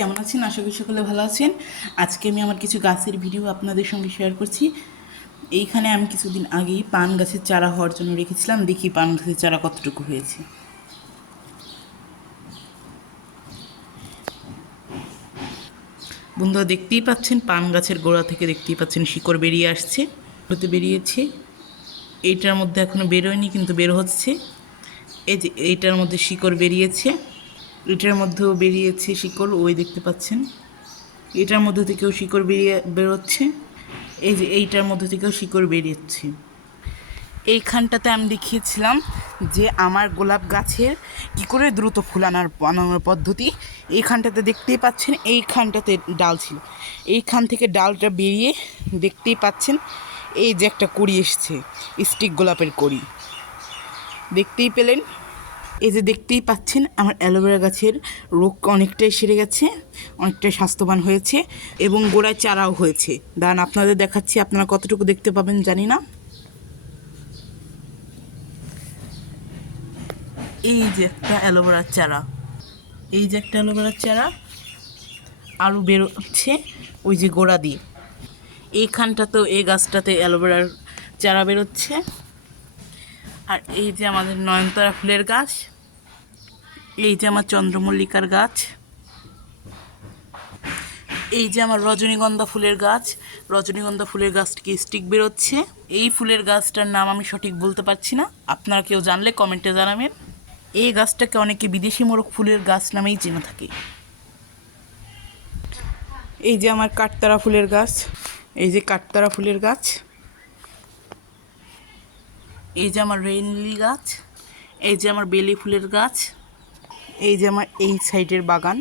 কেমন আছেন? আশা করি সকলে ভালো আছেন। আজকে আমি আমার কিছু গাছের ভিডিও আপনাদের সঙ্গে শেয়ার করছি। এইখানে আমি কিছুদিন আগেই পান গাছের চারা হওয়ার জন্য রেখেছিলাম। দেখি পান গাছের চারা কতটুকু হয়েছে। বন্ধুরা, দেখতেই পাচ্ছেন, পান গাছের গোড়া থেকে দেখতেই পাচ্ছেন শিকড় বেরিয়ে আসছে হতে বেরিয়েছে। এইটার মধ্যে এখনও বেরোয়নি, কিন্তু বের হচ্ছে। এই যে এইটার মধ্যে শিকড় বেরিয়েছে। এটার মধ্যেও বেরিয়েছে শিকড়, ওই দেখতে পাচ্ছেন। এটার মধ্যে থেকেও শিকড় বেরিয়ে বেরোচ্ছে। এই যে এইটার মধ্যে থেকেও শিকড় বেরিয়েছে। এইখানটাতে আমি দেখিয়েছিলাম যে আমার গোলাপ গাছের কি করে দ্রুত ফুল আনার বানানোর পদ্ধতি। এইখানটাতে দেখতেই পাচ্ছেন, এইখানটাতে ডাল ছিল। এইখান থেকে ডালটা বেরিয়ে দেখতেই পাচ্ছেন, এই যে একটা কড়ি এসছে, স্টিক গোলাপের কড়ি। দেখতেই পেলেন এই যে দেখতেই পাচ্ছেন, আমার অ্যালোভেরা গাছের রোগ অনেকটাই সেরে গেছে, অনেকটাই স্বাস্থ্যবান হয়েছে এবং গোড়ায় চারাও হয়েছে। দান আপনাদের দেখাচ্ছি, আপনারা কতটুকু দেখতে পাবেন জানি না। এই যে একটা অ্যালোভেরার চারা, এই যে একটা অ্যালোভেরার চারা আরও বেরোচ্ছে ওই যে গোড়া দিয়ে। এইখানটাতেও, এই গাছটাতে অ্যালোভেরার চারা বেরোচ্ছে। আর এই যে আমাদের নয়নতারা ফুলের গাছ, এই যে আমার চন্দ্রমল্লিকার গাছ, এই যে আমার রজনীগন্ধা ফুলের গাছ, রজনীগন্ধা ফুলের গাছটিকে স্টিক বেরোচ্ছে? এই ফুলের গাছটার নাম আমি সঠিক বলতে পারছি না। আপনারা কেউ জানলে কমেন্টে জানাবেন। এই গাছটাকে অনেকে বিদেশি মোরগ ফুলের গাছ নামেই চেনে থাকে। এই যে আমার কাঠতারা ফুলের গাছ, এই যে কাঠতারা ফুলের গাছ এই যে আমার রেইনলি গাছ, এই যে আমার বেলি ফুলের গাছ, এই যে আমার এই সাইডের বাগান।